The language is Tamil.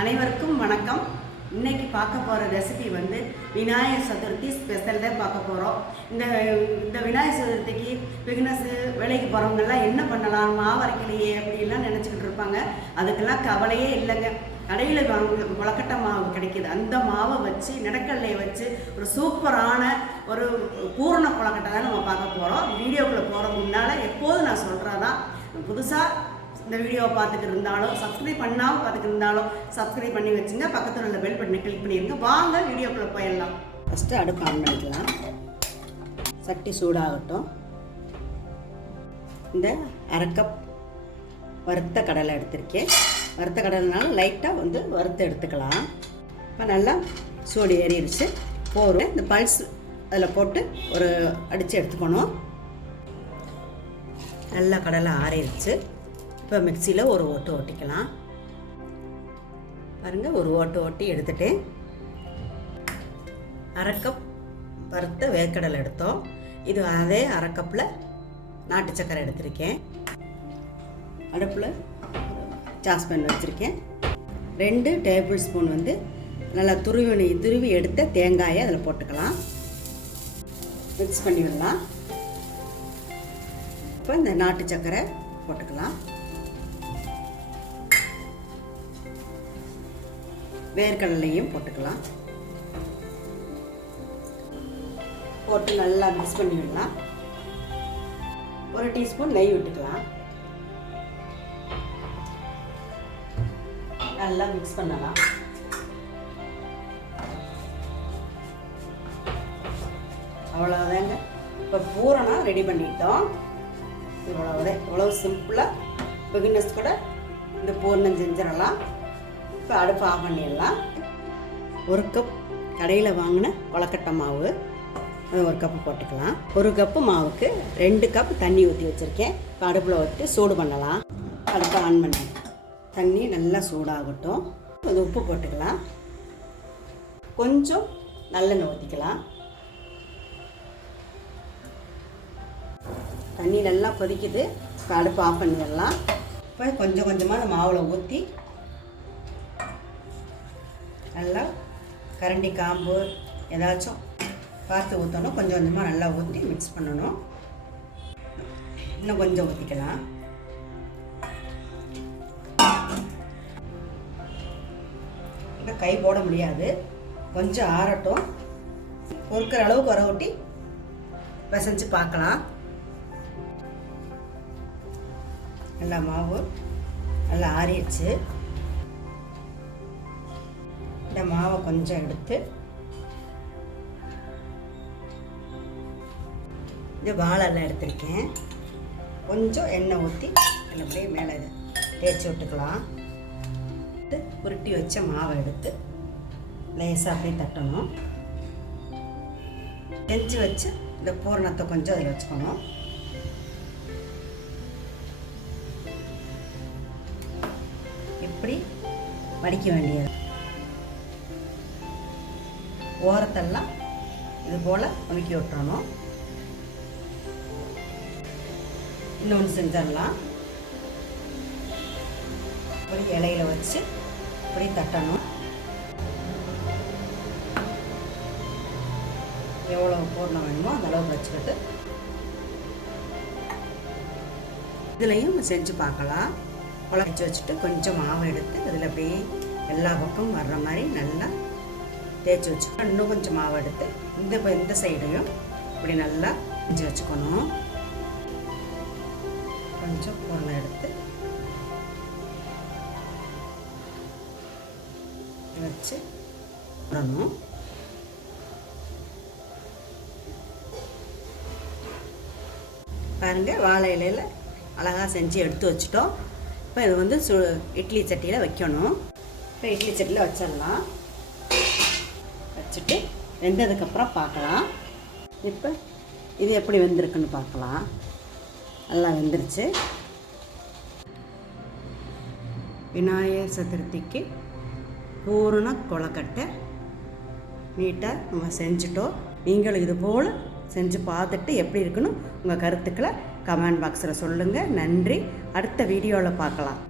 அனைவருக்கும் வணக்கம். இன்னைக்கு பார்க்க போகிற ரெசிபி வந்து விநாயகர் சதுர்த்தி ஸ்பெஷல் தான் பார்க்க போகிறோம். இந்த விநாயகர் சதுர்த்திக்கு பிகினஸ் வேலைக்கு போகிறவங்கெல்லாம் என்ன பண்ணலாம், மாவு அரைக்கலையே அப்படின்லாம் நினச்சிக்கிட்டு இருப்பாங்க. அதுக்கெல்லாம் கவலையே இல்லைங்க. கடையில் கொழுக்கட்டை மாவு கிடைக்கிது. அந்த மாவை வச்சு நிலக்கடலையை வச்சு ஒரு சூப்பரான ஒரு பூரண கொழுக்கட்டை தான் நம்ம பார்க்க போகிறோம். வீடியோக்குள்ளே போகிற முன்னால் எப்போதும் நான் சொல்கிறதான், புதுசாக இந்த வீடியோவை பார்த்துட்டு இருந்தாலும் சப்ஸ்கிரைப் பண்ணாமல் பார்த்துட்டு இருந்தாலும் சப்ஸ்கிரைப் பண்ணி வச்சுங்க. பக்கத்தில் உள்ள பெல் பட்டனை கிளிக் பண்ணிடுங்க. வாங்க வீடியோக்குள்ளே போயிடலாம். ஃபஸ்ட்டு அடுப்பு ஆன் பண்ணிக்கலாம். சட்டி சூடாகட்டும். இந்த அரை கப் வறுத்த கடலை எடுத்திருக்கேன். வறுத்த கடலைனால லைட்டாக வந்து வறுத்து எடுத்துக்கலாம். இப்போ நல்லா சூடு ஏறிடுச்சு. போகிறோம். இந்த பல்ஸ் அதில் போட்டு ஒரு அடித்து எடுத்துக்கணும். நல்லா கடலை ஆறிடுச்சு. இப்போ மிக்சியில் ஒரு ஓட்டு ஓட்டிக்கலாம். பாருங்கள், ஒரு ஓட்டு ஓட்டி எடுத்துகிட்டு அரை கப் வறுத்த வேர்க்கடலை எடுத்தோம். இது அதே அரை கப்பில் நாட்டு சக்கரை எடுத்திருக்கேன். அடுப்பில் சாஸ்பேன் வச்சுருக்கேன். 2 டேபிள் ஸ்பூன் வந்து நல்லா துருவி எடுத்த தேங்காயை அதில் போட்டுக்கலாம். மிக்ஸ் பண்ணி விடலாம். இப்போ இந்த நாட்டு சக்கரை போட்டுக்கலாம். வேர்க்கடலையும் போட்டுக்கலாம். போட்டு நல்லா மிக்ஸ் பண்ணி விடலாம். 1 டீஸ்பூன் நெய் விட்டுக்கலாம். நல்லா மிக்ஸ் பண்ணலாம். அவ்வளோதாங்க. இப்போ பூரணம் ரெடி பண்ணிட்டோம். இவ்வளோ சிம்பிளாக பிகினர்ஸ் கூட இந்த பூரணம் செஞ்சிடலாம். இப்போ அடுப்பு ஆஃப் பண்ணிடலாம். 1 கப் கடையில் வாங்கின கொழுக்கட்டை மாவு, அது 1 கப்பு போட்டுக்கலாம். 1 கப்பு மாவுக்கு 2 கப் தண்ணி ஊற்றி வச்சுருக்கேன். இப்போ அடுப்பில் வச்சு சூடு பண்ணலாம். அடுப்பை ஆன் பண்ணி தண்ணி நல்லா சூடாகட்டும். கொஞ்சம் உப்பு போட்டுக்கலாம். கொஞ்சம் நல்லெண்ணெய் ஊற்றிக்கலாம். தண்ணி நல்லா கொதிக்குது. இப்போ அடுப்பு ஆஃப் பண்ணிடலாம். இப்போ கொஞ்சம் கொஞ்சமாக அந்த மாவில் ஊற்றி நல்லா கரண்டி காம்பு ஏதாச்சும் பார்த்து ஊற்றணும். கொஞ்சம் கொஞ்சமாக நல்லா ஊற்றி மிக்ஸ் பண்ணணும். இன்னும் கொஞ்சம் ஊற்றிக்கலாம். இல்லை கை போட முடியாது. கொஞ்சம் ஆறட்டும். பொறுக்கிற அளவுக்கு வர ஊட்டி பிசைஞ்சு பார்க்கலாம். நல்லா மாவு நல்லா ஆறிடுச்சு. இந்த மாவை கொஞ்சம் எடுத்து இந்த வாழைலாம் எடுத்திருக்கேன். கொஞ்சம் எண்ணெய் ஊற்றி அப்படியே மேலே தேய்ச்சி விட்டுக்கலாம். உருட்டி வச்ச மாவை எடுத்து லேசாக அப்படியே தட்டணும். செஞ்சு வச்சு இந்த பூரணத்தை கொஞ்சம் அதில் வச்சுக்கணும். இப்படி வடிக்க வேண்டியது. ஓரத்தெல்லாம் இது போல் ஒதுக்கி விட்டுறணும். இன்னொன்று செஞ்சிடலாம். ஒரு இலையில வச்சு இப்படி தட்டணும். எவ்வளோ பூர்ணம் வேணுமோ அந்த அளவுக்கு வச்சுக்கிட்டு இதுலேயும் செஞ்சு பார்க்கலாம். குழச்சி வச்சுட்டு கொஞ்சம் மாவு எடுத்து அதில் அப்படியே எல்லா பக்கமும் வர்ற மாதிரி நல்லா தேய்ச்சி வச்சுக்கணும். இன்னும் கொஞ்சம் மாவு எடுத்து இந்த சைடையும் இப்படி நல்லா செஞ்சு வச்சுக்கணும். கொஞ்சம் பொருளை எடுத்து வச்சு விடணும். பாருங்கள், வாழை இலையில் அழகாக செஞ்சு எடுத்து வச்சுட்டோம். இப்போ இது வந்து இட்லி சட்டியில் வைக்கணும். இப்போ இட்லி சட்டியில் வச்சிடலாம். வச்சுட்டு வெந்ததுக்கப்புறம் பார்க்கலாம். இப்போ இது எப்படி வெந்திருக்குன்னு பார்க்கலாம். நல்லா வெந்துருச்சு. விநாயகர் சதுர்த்திக்கு பூரண கொழுக்கட்டை நீட்டாக நம்ம செஞ்சுட்டோம். நீங்களும் இது போல் செஞ்சு பார்த்துட்டு எப்படி இருக்குன்னு உங்கள் கருத்துக்களை கமெண்ட் பாக்ஸில் சொல்லுங்கள். நன்றி. அடுத்த வீடியோவில் பார்க்கலாம்.